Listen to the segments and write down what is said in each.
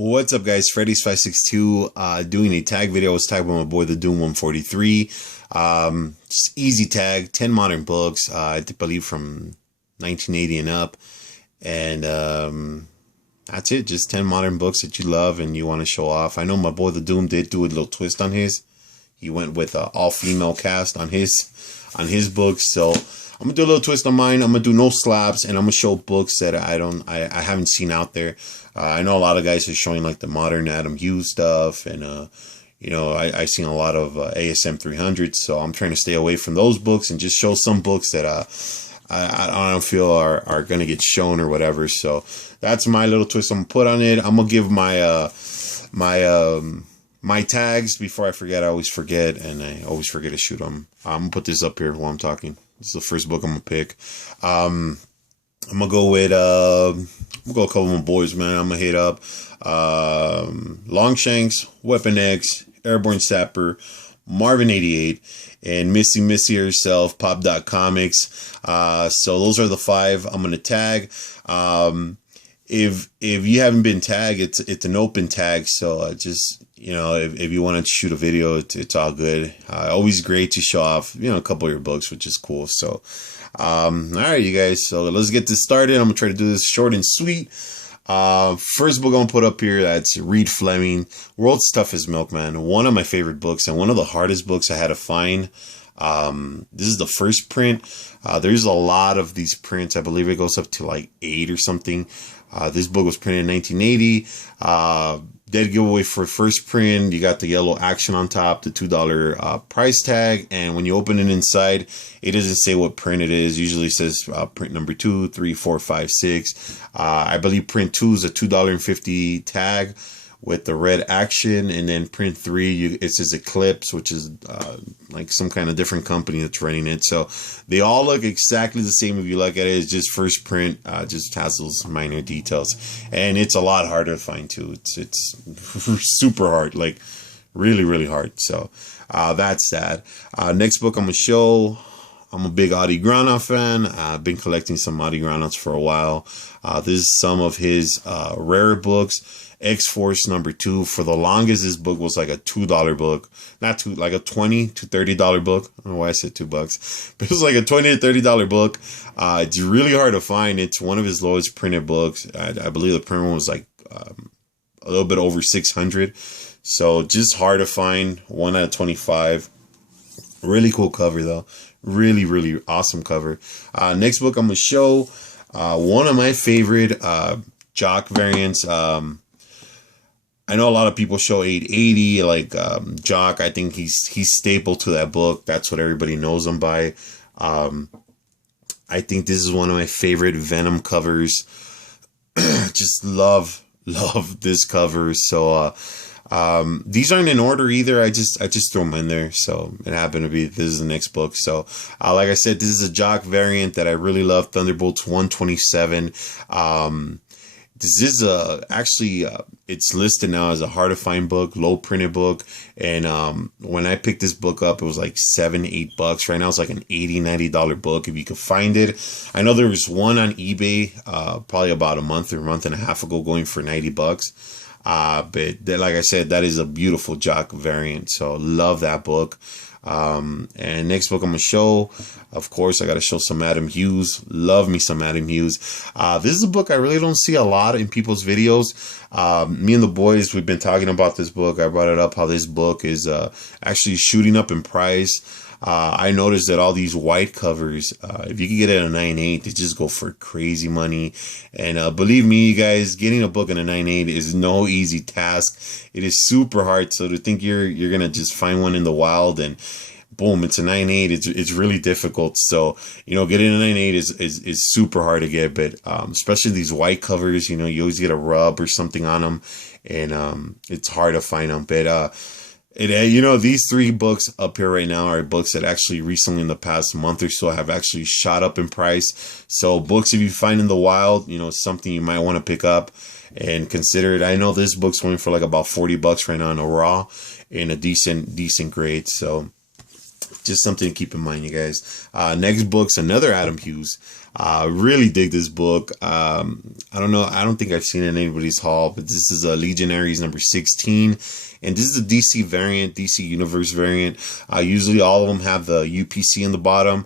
What's up, guys? Freddy's562 doing a tag video. I was tagged by my boy, the Doom 143. Just easy tag, 10 modern books, I believe from 1980 and up. And that's it, just 10 modern books that you love and you want to show off. I know my boy, the Doom, did do a little twist on his. He went with an all-female cast on his books. So I'm gonna do a little twist on mine. I'm gonna do no slaps, and I'm gonna show books that I haven't seen out there. I know a lot of guys are showing like the modern Adam Hughes stuff, and I seen a lot of ASM 300. So I'm trying to stay away from those books and just show some books that I don't feel are gonna get shown or whatever. So that's my little twist I'm gonna put on it. I'm gonna give my tags before I forget. I always forget, and I always forget to shoot them. I'm gonna put this up here while I'm talking. This is the first book I'm gonna pick. I'm gonna go with a couple of my boys, man. I'm gonna hit up Longshanks, Weapon X, Airborne Sapper, Marvin 88, and Missy herself, Pop Dot Comics. So those are the 5 I'm gonna tag. If you haven't been tagged, it's an open tag, so just if you want to shoot a video, it's all good. Always great to show off a couple of your books, which is cool. So all right, you guys, so let's get this started. I'm gonna try to do this short and sweet. First book I'm gonna put up here, that's Reed Fleming, World's Toughest Milkman. One of my favorite books and one of the hardest books I had to find. This is the first print. There's a lot of these prints. I believe it goes up to like 8 or something. This book was printed in 1980. Dead giveaway for first print. You got the yellow action on top, the $2 price tag, and when you open it inside, it doesn't say what print it is. Usually it says print number 2, 3, 4, 5, 6. I believe print 2 is a $2.50 tag with the red action, and then print 3, it says Eclipse, which is like some kind of different company that's running it. So they all look exactly the same if you look at it. It's just first print, just has those minor details, and it's a lot harder to find too. It's super hard, like really hard. So that's that. Next book I'm gonna show. I'm a big Adi Granat fan. I've been collecting some Adi Granats for a while. This is some of his rare books. X-Force number 2. For the longest, this book was like a $2 book. Not two, like a $20 to $30 book. I don't know why I said $2, but it was like a $20 to $30 book. It's really hard to find. It's one of his lowest printed books. I believe the print one was like a little bit over 600. So just hard to find. 1 out of 25. Really cool cover though. Really awesome cover. Next book I'm gonna show. One of my favorite Jock variants. I know a lot of people show 880, like Jock. I think he's staple to that book. That's what everybody knows him by. I think this is one of my favorite Venom covers. Just love this cover. So these aren't in order either. I just throw them in there. So it happened to be this is the next book. So like I said, this is a Jock variant that I really love. Thunderbolts 127. This is actually it's listed now as a hard to find book, low printed book, and when I picked this book up, it was like $7-8. Right now it's like an $80-90 book if you could find it. I know there was one on eBay probably about a month or a month and a half ago going for $90. But like I said, that is a beautiful Jock variant, so love that book. And next book I'm gonna show, of course, I gotta show some Adam Hughes. Love me some Adam Hughes. This is a book I really don't see a lot in people's videos. Me and the boys, we've been talking about this book. I brought it up how this book is actually shooting up in price. I noticed that all these white covers, if you can get it at a 9.8, they just go for crazy money. And believe me, you guys, getting a book in a 9.8 is no easy task. It is super hard. So to think you're gonna just find one in the wild and boom, it's a 9.8. It's really difficult. So getting a 9.8 is super hard to get. But especially these white covers, you always get a rub or something on them, and it's hard to find them. But these 3 books up here right now are books that actually recently in the past month or so have actually shot up in price. So books, if you find in the wild, something you might want to pick up and consider it. I know this book's going for like about $40 right now in a raw, in a decent grade. So just something to keep in mind, you guys. Next book's another Adam Hughes. Really dig this book. I don't know. I don't think I've seen it in anybody's haul, but this is Legionaries number 16. And this is a DC variant, DC Universe variant. Usually all of them have the UPC in the bottom.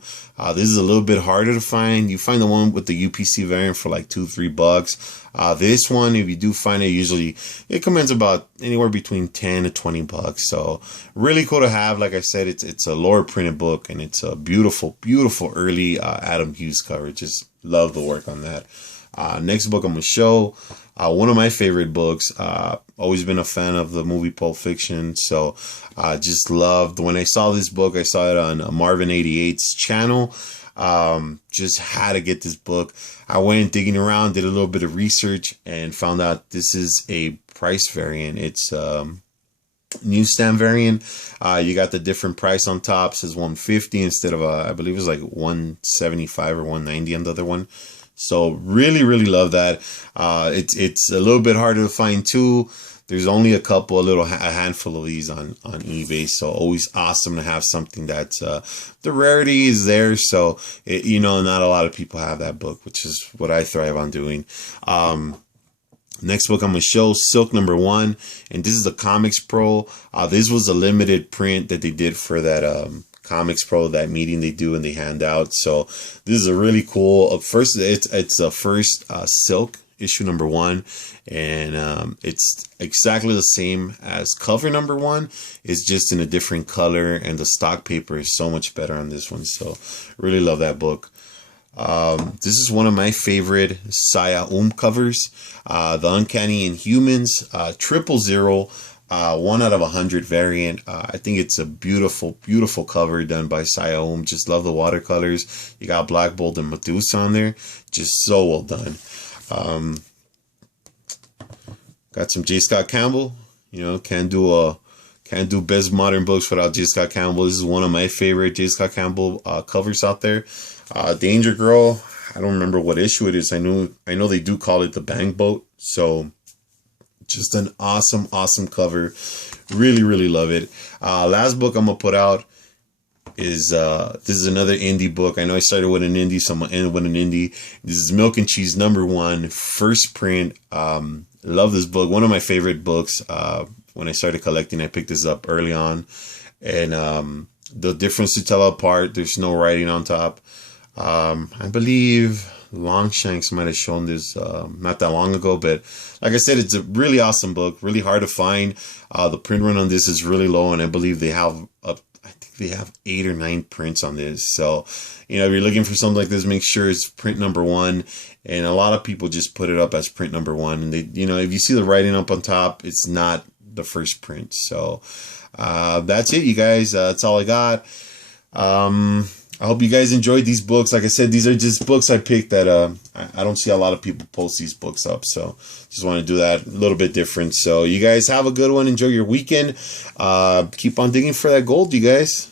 This is a little bit harder to find. You find the one with the UPC variant for like $2-3. This one, if you do find it, usually it commands about anywhere between $10 to $20. So really cool to have. Like I said, it's a lower printed book, and it's a beautiful, beautiful early Adam Hughes cover. Just love the work on that. Next book I'm gonna show, one of my favorite books. Always been a fan of the movie Pulp Fiction, so just loved when I saw this book. I saw it on Marvin88's channel. Just had to get this book. I went digging around, did a little bit of research, and found out this is a price variant. It's newsstand variant. You got the different price on top. It says $150 instead of I believe it's like $175 or $190 on the other one. So really, really love that. It's a little bit harder to find too. There's only a handful of these on eBay. So always awesome to have something that's the rarity is there. So not a lot of people have that book, which is what I thrive on doing. Next book I'm going to show, Silk number 1. And this is a Comics Pro. This was a limited print that they did for that Comics Pro, that meeting they do and they hand out. So this is a really cool, first, it's the first Silk issue number 1. And it's exactly the same as cover number 1. It's just in a different color. And the stock paper is so much better on this one. So really love that book. This is one of my favorite Saya covers. The Uncanny Inhumans 000, 1 out of 100 variant. I think it's a beautiful, beautiful cover done by Saya. Just love the watercolors. You got Black Bolt and Medusa on there. Just so well done. Got some J. Scott Campbell. Can't do best modern books without J. Scott Campbell. This is one of my favorite J. Scott Campbell covers out there. Danger Girl, I don't remember what issue it is. I know they do call it the Bang Boat. So just an awesome, awesome cover. Really, really love it. Last book I'm gonna put out is this is another indie book. I know I started with an indie, so I'm gonna end with an indie. This is Milk and Cheese number 1, first print. Love this book. One of my favorite books. When I started collecting, I picked this up early on, and the difference to tell apart. There's no writing on top. I believe Longshanks might have shown this not that long ago, but like I said, it's a really awesome book, really hard to find. The print run on this is really low, and I believe they have 8 or 9 prints on this. So, if you're looking for something like this, make sure it's print number 1. And a lot of people just put it up as print number 1, and they, if you see the writing up on top, it's not the first print. So, that's it, you guys. That's all I got. I hope you guys enjoyed these books. Like I said, these are just books I picked that I don't see a lot of people post these books up. So just want to do that a little bit different. So you guys have a good one. Enjoy your weekend. Keep on digging for that gold, you guys.